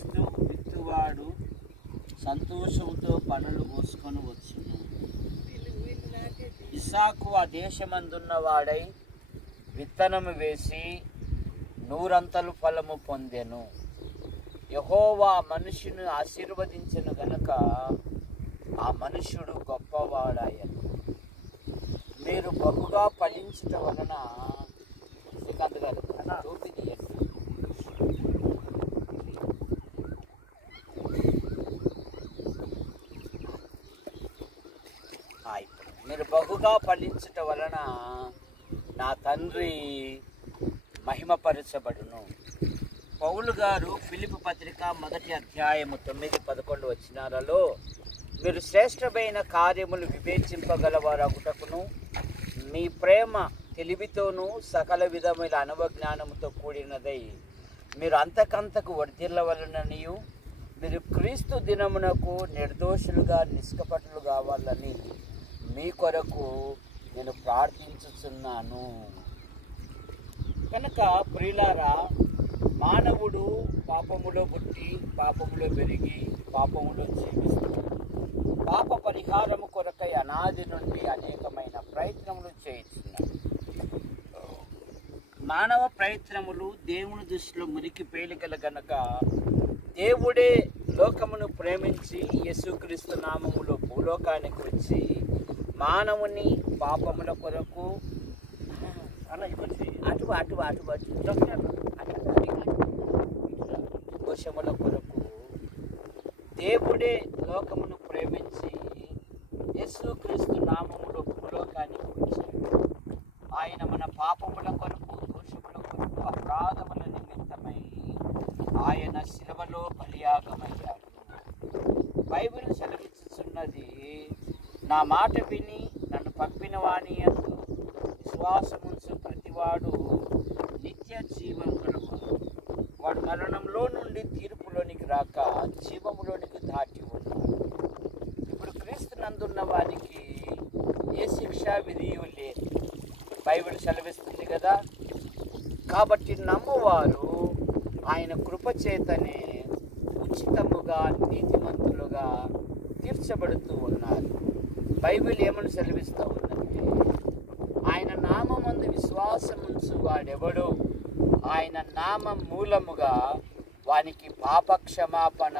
క్రీస్తు విత్తువాడు సంతోషంతో పనులు కోసుకొని వచ్చును. ఇస్సాకు ఆ దేశమందున్న వాడై విత్తనము వేసి 100 ఫలము పొందెను. యెహోవా మనుషుని ఆశీర్వదించెను గనుక ఆ మనుష్యుడు గొప్పవాడాయను. మీరు బహుగా ఫలించుట వలన శ్రీకాంత్ గారు టోపీ తీయండి. మీరు బహుగా ఫలించుట వలన నా తండ్రి మహిమపరచబడును. పౌలు గారు ఫిలిప్పీ పత్రిక 1వ అధ్యాయము 9-11 వచనాలలో మీరు శ్రేష్టమైన కార్యములు వివేచింపగలవారగుటకును మీ ప్రేమ తెలివితోనూ సకల విధమైన అనుభవజ్ఞానముతో కూడినదై మీరు అంతకంతకు వర్ధిల్లవలననియు మీరు క్రీస్తు దినమునకు నిర్దోషులుగా నిష్కపటులు కావాలని మీ కొరకు నేను ప్రార్థించుచున్నాను. కనుక ప్రియులారా, మానవుడు పాపములో పుట్టి పాపములో పెరిగి పాపములో జీవిస్తాడు. పాప పరిహారము కొరకై అనాది నుండి అనేకమైన ప్రయత్నములు చేయించున్నాడు. మానవ ప్రయత్నములు దేవుని దృష్టిలో మురికి పేలికల గనక దేవుడే లోకమును ప్రేమించి యేసుక్రీస్తు నామములో భూలోకానికి వచ్చి మానవుని పాపముల కొరకు దోషముల కొరకు దేవుడే లోకమును ప్రేమించి యేసుక్రీస్తు నామములో భూలోకానికి వచ్చాడు. ఆయన మన పాపముల కొరకు దోషముల కొరకు అపరాధముల నిమిత్తమై ఆయన శిలువలో బలియాగమయ్యాడు. బైబిల్ సెలవిస్తున్నది, నా మాట విని నన్ను పంపిన వాని యందు విశ్వాసముంచు ప్రతివాడు నిత్య జీవం గలవాడు. వాడు మరణంలో నుండి తీర్పులోనికి రాక జీవములోనికి దాటి ఉన్నాడు. ఇప్పుడు క్రీస్తు నందున్న వారికి ఏ శిక్షా విధియు లేదు, బైబిల్ సెలవిస్తుంది కదా. కాబట్టి నమ్మువారు ఆయన కృపచేతనే ఉచితముగా నీతిమంతులుగా తీర్చబడుతూ ఉన్నారు. బైబిల్ ఏమని సెలవిస్తూ ఉందంటే, ఆయన నామమందు విశ్వాసముంచు వాడెవడో ఆయన నామం మూలముగా వానికి పాపక్షమాపణ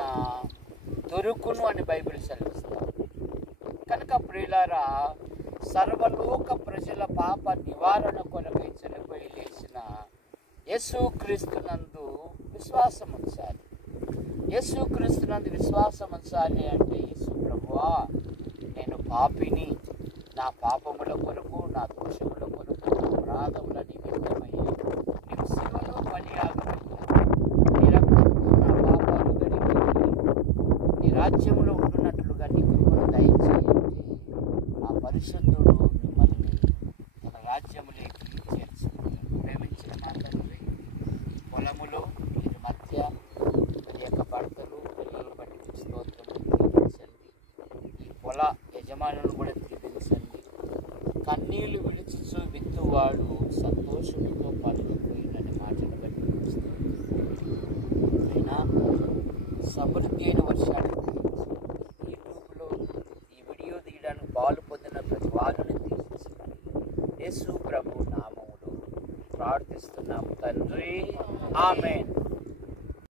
దొరుకును అని బైబిల్ సెలవిస్తారు. కనుక ప్రియులారా, సర్వలోక ప్రజల పాప నివారణ కొరకై చనిపోయి లేచిన యేసుక్రీస్తునందు విశ్వాసం ఉంచాలి. యేసుక్రీస్తునందు విశ్వాసం ఉంచాలి అంటే, యేసు ప్రభువా, నేను పాపిని, నా పాపముల కొరకు నా దోషముల కొరకు అపరాధముల నిమిత్తమై నీవు శిలువలో బలియాగమయ్యావు. నీ రక్తంతో నా పాపాలు కడిగి నీ రాజ్యములో ఉంటున్నట్లుగా నీ కృపను దయచేయండి. ఆ పరిశుద్ధుడు మిమ్మల్ని తన రాజ్యములోకి చేర్చుకుని ప్రేమించిన నా తండ్రి, పొలములో మీరు మధ్య మరి యొక్క భర్తలు పిల్లలు బట్టి స్తోత్రము దీవించండి. ఈ పొల యజమానులను కూడా దీవించండి. కన్నీళ్లు విడిచుచు విత్తువాడు సంతోషముతో పనులు పోయినని మాటను బట్టి అయినా సమృద్ధి అయిన వర్షాన్ని యూట్యూబ్లో ఈ వీడియో తీయడానికి పాలు పొందిన ప్రతి వారిని తీర్చుకుని యేసు ప్రభు నామములో ప్రార్థిస్తున్నాము తండ్రి, ఆమేన్.